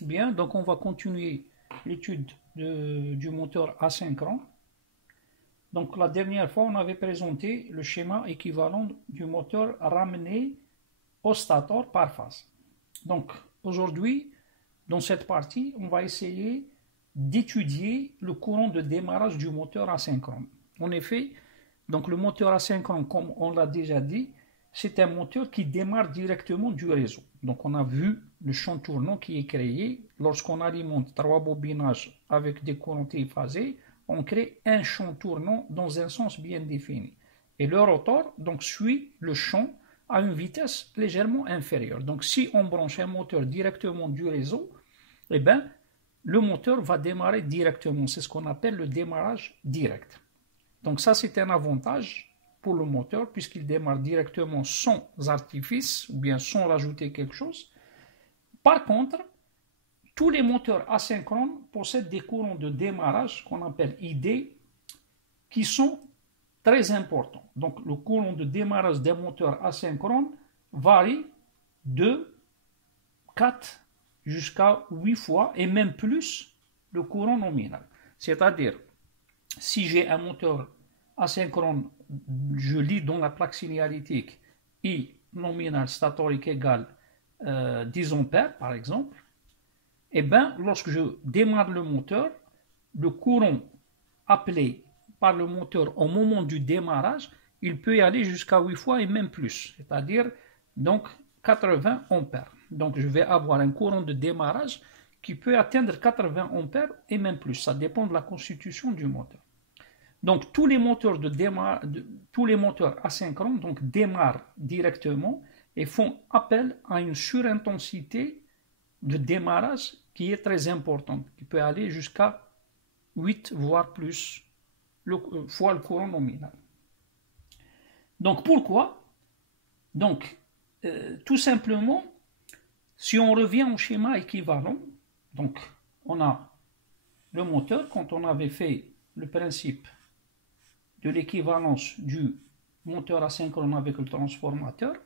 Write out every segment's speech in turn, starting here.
Bien, donc on va continuer l'étude du moteur asynchrone. Donc la dernière fois, on avait présenté le schéma équivalent du moteur ramené au stator par phase. Donc aujourd'hui, dans cette partie, on va essayer d'étudier le courant de démarrage du moteur asynchrone. En effet, donc le moteur asynchrone, comme on l'a déjà dit, c'est un moteur qui démarre directement du réseau. Donc on a vu le champ tournant qui est créé. Lorsqu'on alimente 3 bobinages avec des courants triphasés, on crée un champ tournant dans un sens bien défini. Et le rotor donc, suit le champ à une vitesse légèrement inférieure. Donc si on branche un moteur directement du réseau, eh bien, le moteur va démarrer directement. C'est ce qu'on appelle le démarrage direct. Donc ça, c'est un avantage pour le moteur puisqu'il démarre directement sans artifice ou bien sans rajouter quelque chose. Par contre, tous les moteurs asynchrones possèdent des courants de démarrage qu'on appelle ID qui sont très importants. Donc le courant de démarrage d'un moteur asynchrone varie de 4 jusqu'à 8 fois et même plus le courant nominal. C'est-à-dire, si j'ai un moteur asynchrone, je lis dans la plaque signalétique I nominal statorique égale 10 ampères par exemple, et bien lorsque je démarre le moteur, le courant appelé par le moteur au moment du démarrage, il peut y aller jusqu'à 8 fois et même plus, c'est-à-dire donc 80 ampères. Donc je vais avoir un courant de démarrage qui peut atteindre 80 ampères et même plus. Ça dépend de la constitution du moteur. Donc tous les moteurs tous les moteurs asynchrones donc démarrent directement et font appel à une surintensité de démarrage qui est très importante, qui peut aller jusqu'à 8 voire plus fois le courant nominal. Donc pourquoi? Donc tout simplement, si on revient au schéma équivalent, donc on a le moteur, quand on avait fait le principe de l'équivalence du moteur asynchrone avec le transformateur,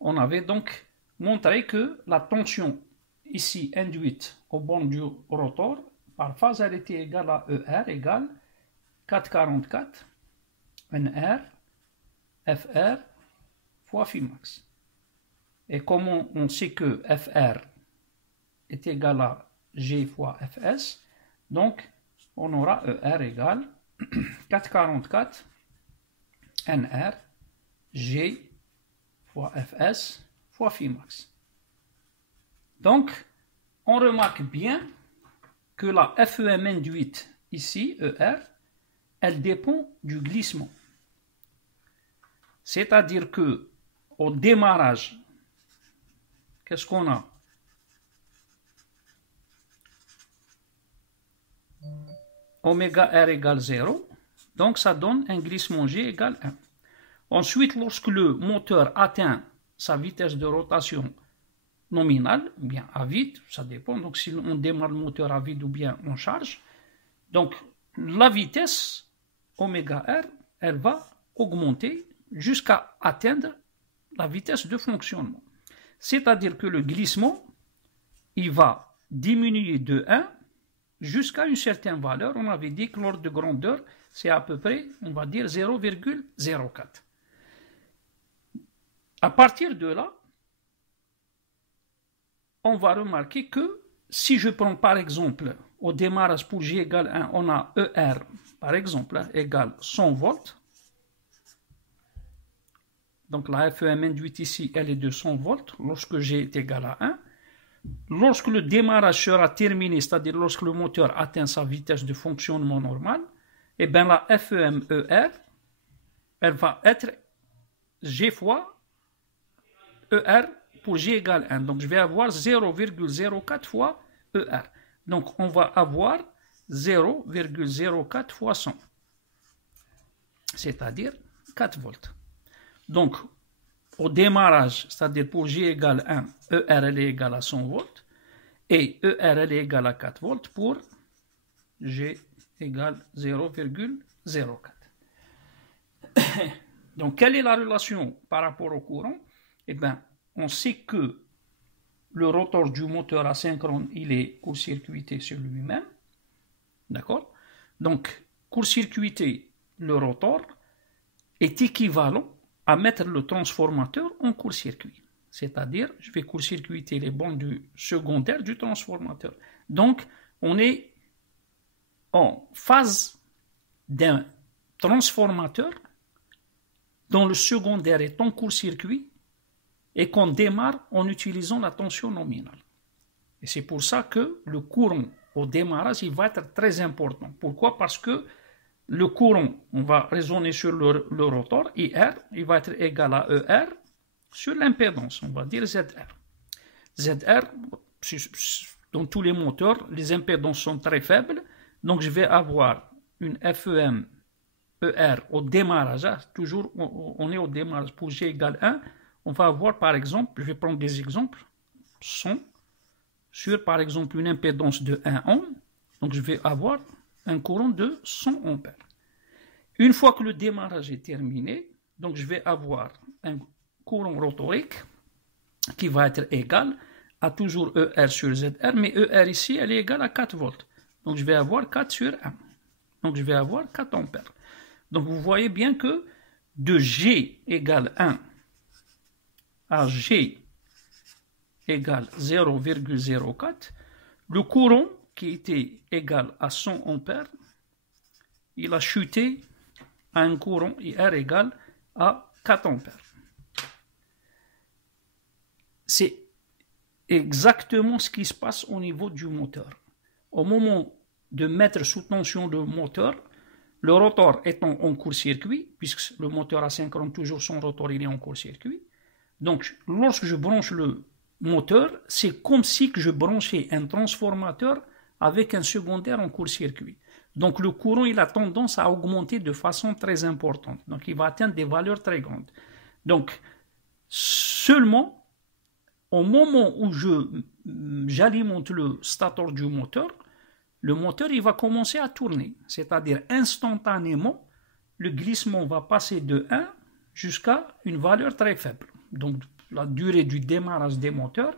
on avait donc montré que la tension ici induite au bornes du rotor par phase, elle était égale à ER égale 444 NR FR fois phi max. Et comme on sait que FR est égal à G fois Fs, donc on aura ER égale 444 NR G fois Fs fois phi max. Donc, on remarque bien que la FEM induite ici, ER, elle dépend du glissement. C'est-à-dire que au démarrage, qu'est-ce qu'on a? Oméga R égale 0, donc ça donne un glissement G égale 1. Ensuite, lorsque le moteur atteint sa vitesse de rotation nominale, ou bien à vide, ça dépend, donc si on démarre le moteur à vide ou bien en charge, donc la vitesse oméga R, elle va augmenter jusqu'à atteindre la vitesse de fonctionnement. C'est-à-dire que le glissement, il va diminuer de 1 jusqu'à une certaine valeur. On avait dit que l'ordre de grandeur, c'est à peu près, on va dire, 0,04. À partir de là, on va remarquer que si je prends par exemple au démarrage pour J égale 1, on a ER par exemple égale 100 volts. Donc la FEM induite ici, elle est de 100 volts lorsque G est égal à 1. Lorsque le démarrage sera terminé, c'est-à-dire lorsque le moteur atteint sa vitesse de fonctionnement normale, et bien la FEM-ER, elle va être G fois ER pour G égale 1. Donc je vais avoir 0,04 fois ER. Donc on va avoir 0,04 fois 100. C'est-à-dire 4 volts. Donc au démarrage, c'est-à-dire pour J égale 1, ER elle est égale à 100 volts et ER elle est égale à 4 volts pour G égale 0,04. Donc quelle est la relation par rapport au courant? Eh bien, on sait que le rotor du moteur asynchrone, il est court-circuité sur lui-même. D'accord? Donc, court-circuiter le rotor est équivalent à mettre le transformateur en court-circuit. C'est-à-dire, je vais court-circuiter les bandes du secondaire du transformateur. Donc, on est en phase d'un transformateur dont le secondaire est en court-circuit et qu'on démarre en utilisant la tension nominale. Et c'est pour ça que le courant au démarrage, il va être très important. Pourquoi? Parce que le courant, on va raisonner sur le rotor, IR, il va être égal à ER sur l'impédance, on va dire ZR. ZR, dans tous les moteurs, les impédances sont très faibles, donc je vais avoir une FEM ER au démarrage, toujours on est au démarrage, pour G égale 1, on va avoir par exemple, je vais prendre des exemples, 100 sur par exemple une impédance de 1 ohm, donc je vais avoir un courant de 100 ampères. Une fois que le démarrage est terminé, donc je vais avoir un courant rotorique qui va être égal à toujours ER sur ZR, mais ER ici, elle est égale à 4 volts. Donc je vais avoir 4 sur 1. Donc je vais avoir 4 ampères. Donc vous voyez bien que de G égale 1 à G égale 0,04, le courant qui était égal à 100 ampères, il a chuté à un courant IR égal à 4 ampères. C'est exactement ce qui se passe au niveau du moteur. Au moment de mettre sous tension le moteur, le rotor étant en court-circuit, puisque le moteur asynchrone toujours son rotor il est en court-circuit, donc lorsque je branche le moteur, c'est comme si que je branchais un transformateur avec un secondaire en court-circuit. Donc le courant il a tendance à augmenter de façon très importante. Donc il va atteindre des valeurs très grandes. Donc seulement au moment où j'alimente le stator du moteur, le moteur il va commencer à tourner. C'est-à-dire instantanément, le glissement va passer de 1 jusqu'à une valeur très faible. Donc la durée du démarrage des moteurs,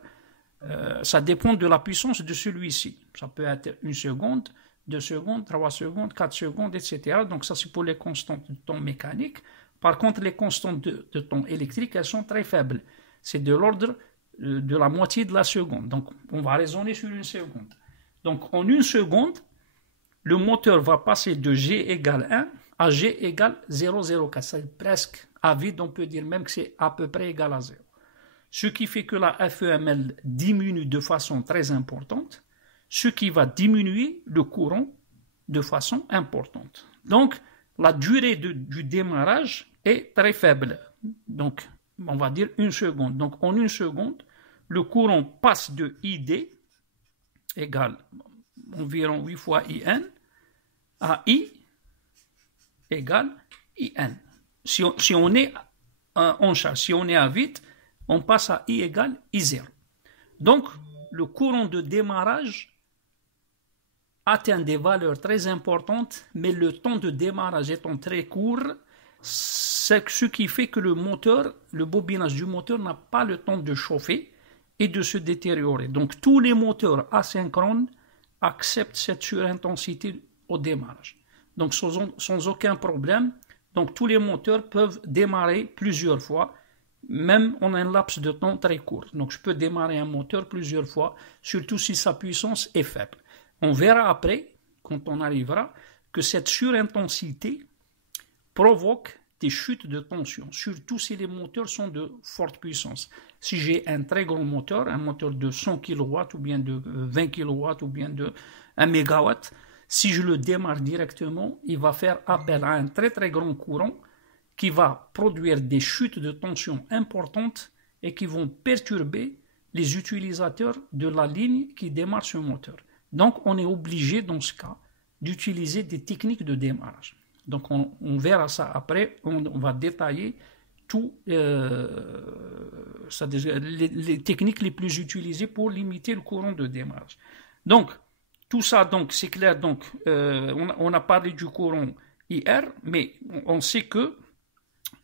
ça dépend de la puissance de celui-ci. Ça peut être 1 seconde, 2 secondes, 3 secondes, 4 secondes, etc. Donc ça c'est pour les constantes de temps mécanique. Par contre, les constantes de temps électrique, elles sont très faibles. C'est de l'ordre de la moitié de la seconde. Donc on va raisonner sur 1 seconde. Donc en 1 seconde, le moteur va passer de G égale 1 à G égale 0,04. C'est presque à vide, on peut dire même que c'est à peu près égal à 0. Ce qui fait que la FEML diminue de façon très importante, ce qui va diminuer le courant de façon importante. Donc, la durée du démarrage est très faible. Donc, on va dire 1 seconde. Donc, en 1 seconde, le courant passe de ID égale environ 8 fois IN à I égale IN. Si on est en charge, si on est à vide, on passe à I égale I0. Donc, le courant de démarrage atteint des valeurs très importantes, mais le temps de démarrage étant très court, c'est ce qui fait que le moteur, le bobinage du moteur n'a pas le temps de chauffer et de se détériorer. Donc, tous les moteurs asynchrones acceptent cette surintensité au démarrage. Donc, sans aucun problème, donc tous les moteurs peuvent démarrer plusieurs fois, même en un laps de temps très court. Donc, je peux démarrer un moteur plusieurs fois, surtout si sa puissance est faible. On verra après, quand on arrivera, que cette surintensité provoque des chutes de tension, surtout si les moteurs sont de forte puissance. Si j'ai un très grand moteur, un moteur de 100 kW ou bien de 20 kW ou bien de 1 MW, si je le démarre directement, il va faire appel à un très très grand courant qui va produire des chutes de tension importantes et qui vont perturber les utilisateurs de la ligne qui démarre ce moteur. Donc on est obligé dans ce cas d'utiliser des techniques de démarrage. Donc on verra ça après, on va détailler tout, les techniques les plus utilisées pour limiter le courant de démarrage. Donc tout ça, donc c'est clair. Donc on a parlé du courant IR, mais on sait que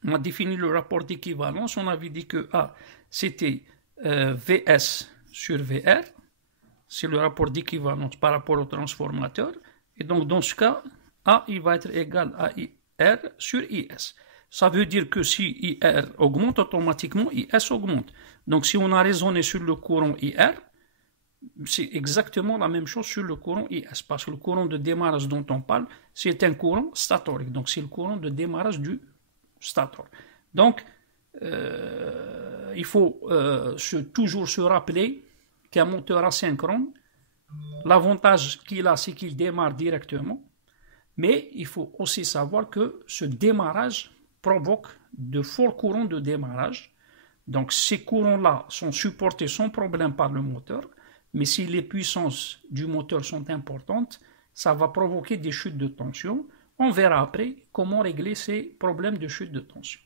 on a défini le rapport d'équivalence. On avait dit que A c'était VS sur VR. C'est le rapport d'équivalence par rapport au transformateur. Et donc, dans ce cas, A il va être égal à IR sur IS. Ça veut dire que si IR augmente, automatiquement IS augmente. Donc, si on a raisonné sur le courant IR, c'est exactement la même chose sur le courant IS. Parce que le courant de démarrage dont on parle, c'est un courant statorique. Donc, c'est le courant de démarrage du stator. Donc, il faut toujours se rappeler qu'un moteur asynchrone, l'avantage qu'il a, c'est qu'il démarre directement, mais il faut aussi savoir que ce démarrage provoque de forts courants de démarrage. Donc ces courants-là sont supportés sans problème par le moteur, mais si les puissances du moteur sont importantes, ça va provoquer des chutes de tension. On verra après comment régler ces problèmes de chute de tension.